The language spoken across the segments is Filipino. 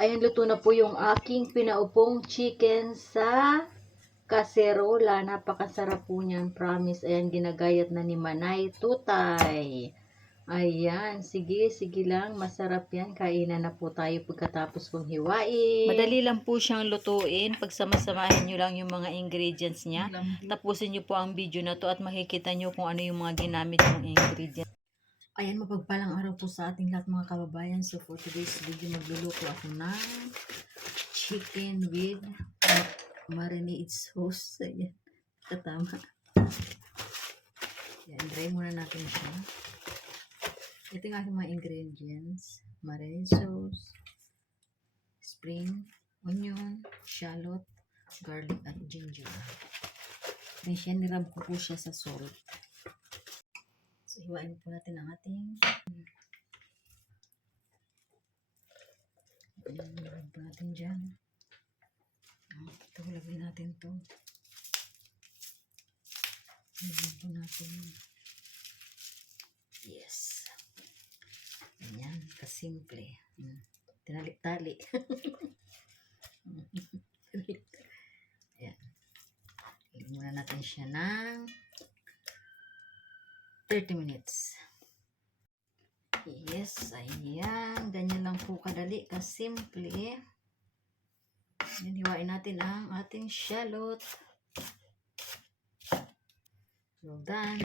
Ayan, luto na po yung aking pinaupong chicken sa kaserola. Napakasarap po niyan, promise. Ayan, ginagayat na ni Manay Tutay. Ayan, sige, sige lang. Masarap yan. Kainan na po tayo pagkatapos kong hiwain. Madali lang po siyang lutuin. Pagsama-samahin nyo lang yung mga ingredients niya. Tapusin nyo po ang video na to at makikita nyo kung ano yung mga ginamit yung ingredients. Ayan, mapagpalang araw po sa ating lahat mga kababayan. So for today's video, magluluto ako ng chicken with marinade sauce. Ayan, katama. Ayan, dry muna natin siya. Ito yung aking mga ingredients. Marinade sauce, spring onion, shallot, garlic, at ginger. Then siya, nirab ko po siya sa salt. So, hiwain po natin ang ating nirab po natin dyan. Ito, lagay natin to. Lagay po natin. Yes. Ayan, kasimple. Tinalik-tali. Ayan. Lagyan muna natin siya ng 30 minutes. Yes, ayan. Ganyan lang po kadali, kasimple. Ayan, hiwain natin ang ating shallot. Well done.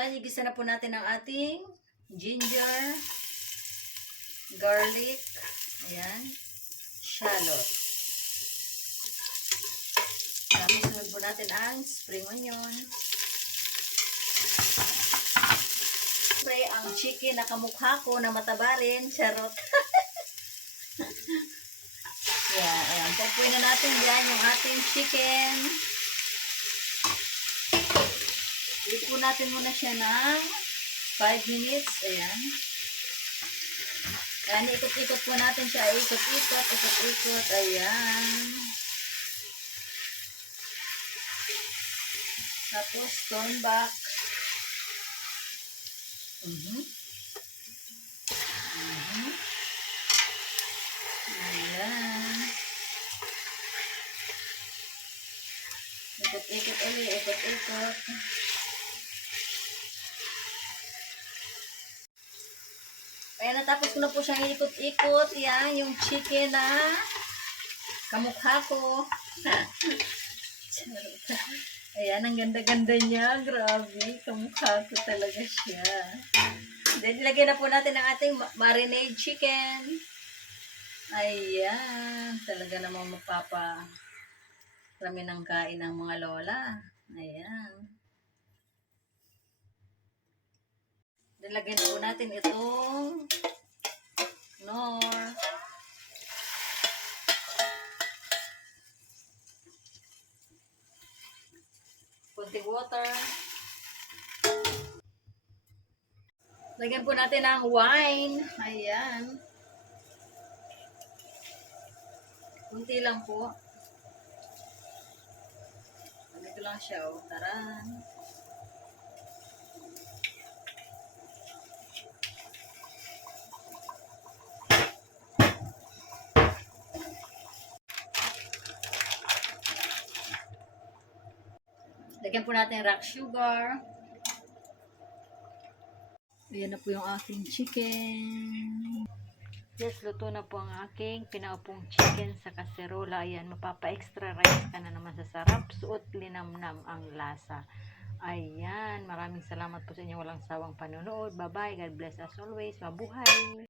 Igisa na po natin ang ating ginger, garlic, ayan, shallot. Tapos sunod po natin ang spring onion. Spray ang chicken na kamukha ko na mataba rin, charot. Ayan, ayan. Papuin na natin dyan yung ating chicken. Hit po natin muna siya ng 5 minutes. Ayan. Ayan, ikot-ikot po natin siya. Ikot-ikot, ikot-ikot. Ayan. Tapos, turn back. Ayan. Ikot-ikot ulit, ikot-ikot. Ayan, natapos ko na po siyang ikot-ikot. Yan, yung chicken na kamukha ko. Ayan, ang ganda-ganda niya. Grabe, kamukha ko talaga siya. Then, ilagay na po natin ang ating marinade chicken. Ayan, talaga namang rami ng kain ng mga lola. Ayan. Then, lagyan na po natin itong Knorr. Kunting water. Lagyan po natin ng wine. Ayan. Kunti lang po. Ganito lang siya. O, taran. Lagyan po natin rock sugar. Ayan na po yung aking chicken. Yes, luto na po ang aking pinaupong chicken sa kaserola. Ayan, mapapa-extra rice ka na naman sa sarap. Suot linamnam ang lasa. Ayan, maraming salamat po sa inyo walang sawang panonood. Bye-bye. God bless as always. Mabuhay!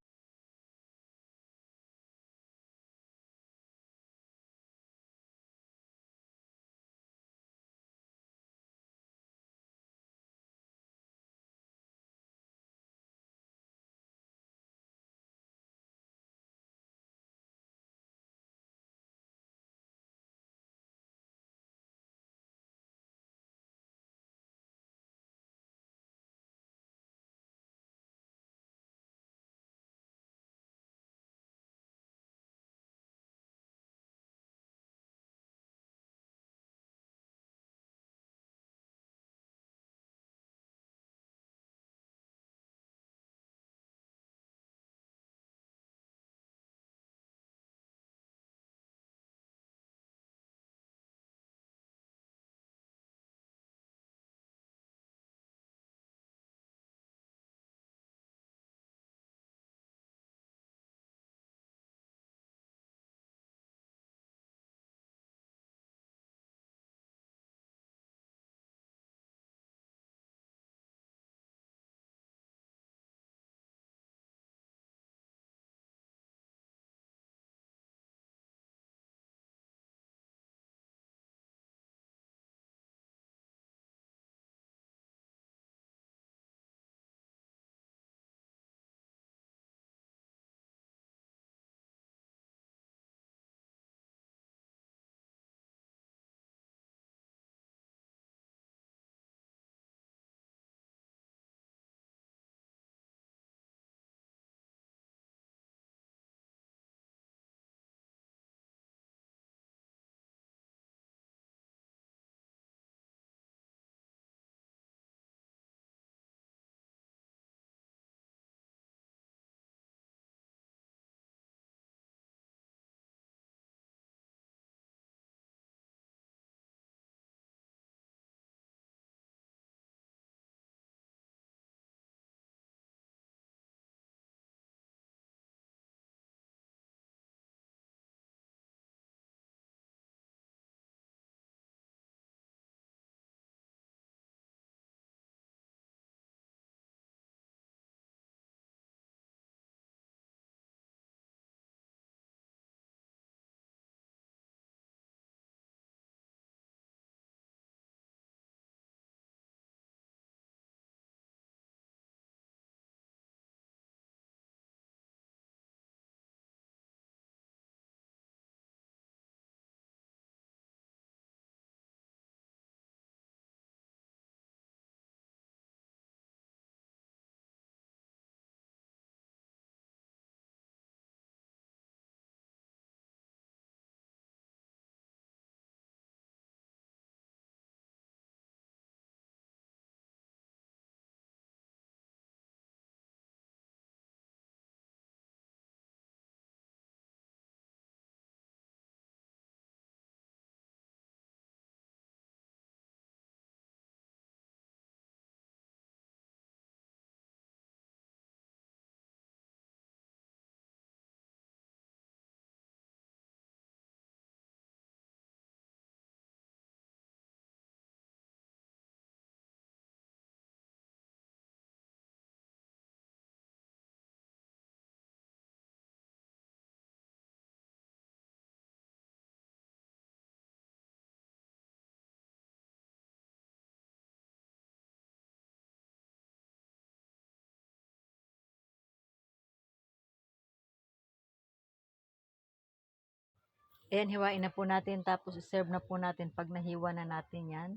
Ayan, hiwain na po natin tapos serve na po natin pag nahiwa na natin yan.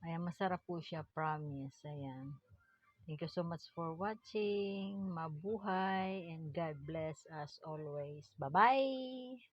Ayan, masarap po siya, promise. Ayan. Thank you so much for watching. Mabuhay and God bless us always. Bye-bye!